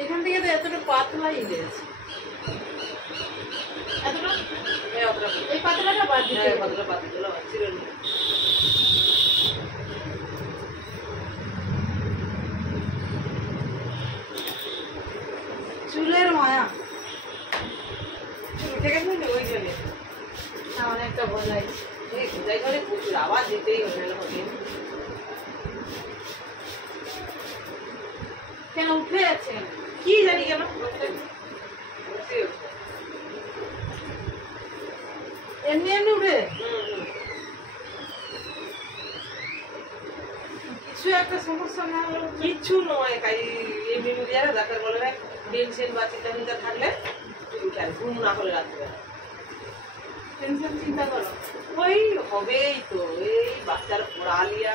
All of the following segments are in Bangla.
এখান থেকে তো এতটা পাতলাই দিয়েছে, এতটা এই পাতলাটা বাদ দিতে, পাতলা পাতলা ছিল না। চুলের মায়া উঠে গেছে না ওই জন্য না, অনেকটা বোঝাই এই বোঝাই করে প্রচুর আওয়াজ দিতেই হয়ে গেল। কেন উঠে যাচ্ছে কি জানি কেন এমনি এমনি উঠে কিছু একটা সমস্যা না হলো কিচ্ছু নয়। এমনি যারা ডাক্তার বলে না টেনশন বা চিন্তা চিন্তা থাকলে ঘুম না হলে রাত্রে টেনশন চিন্তা করো ওই হবেই তো। এই বাচ্চার পড়ালিয়া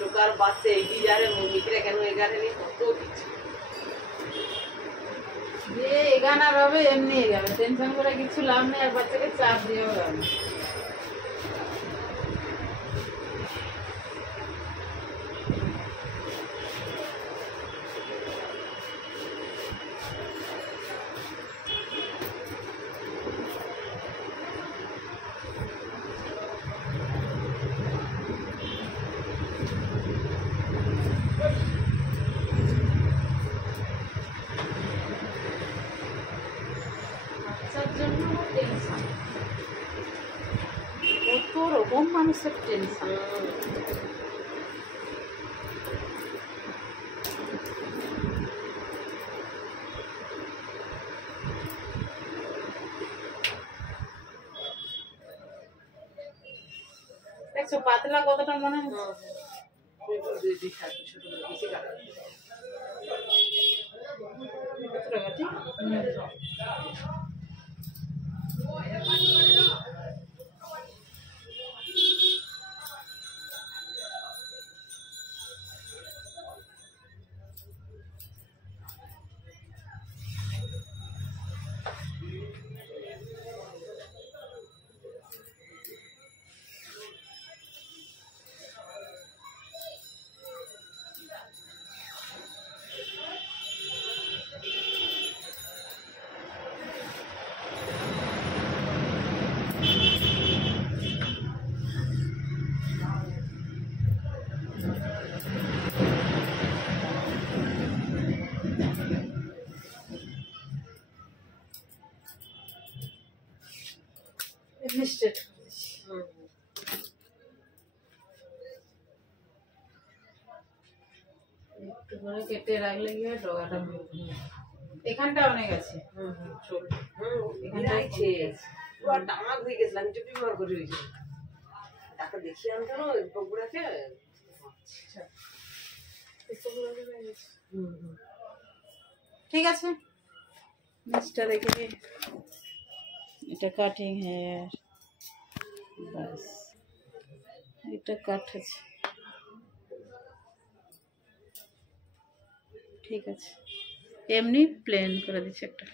লোকার বাচ্চা এগিয়ে যাবে মিত্রে কেন এগারে নি কত কিছু যে এগানার হবে এমনি এগাবে, টেনশন করে কিছু লাভ নেই, আর বাচ্চাকে চাপ দিয়েও লাভ নেই। কত রকম মানুষের টেনশন। দেখছো পাতলা কতটা মনে হচ্ছে, নিশ্চিত একটু করে কেটে রাখলে গিয়ে ডগাটা এখানটা অনেক আছে। এখানটাই টানা হয়ে গেছিলাম, আমি চুপি মার করে হয়েছিল তাকে দেখিয়ে আনতো না বগুড়াকে। ঠিক আছে নিচটা দেখে এটা কাটিং হেয়ার, বাস এটা কাট আছে। ঠিক আছে এমনি প্লেন করে দিচ্ছি একটা।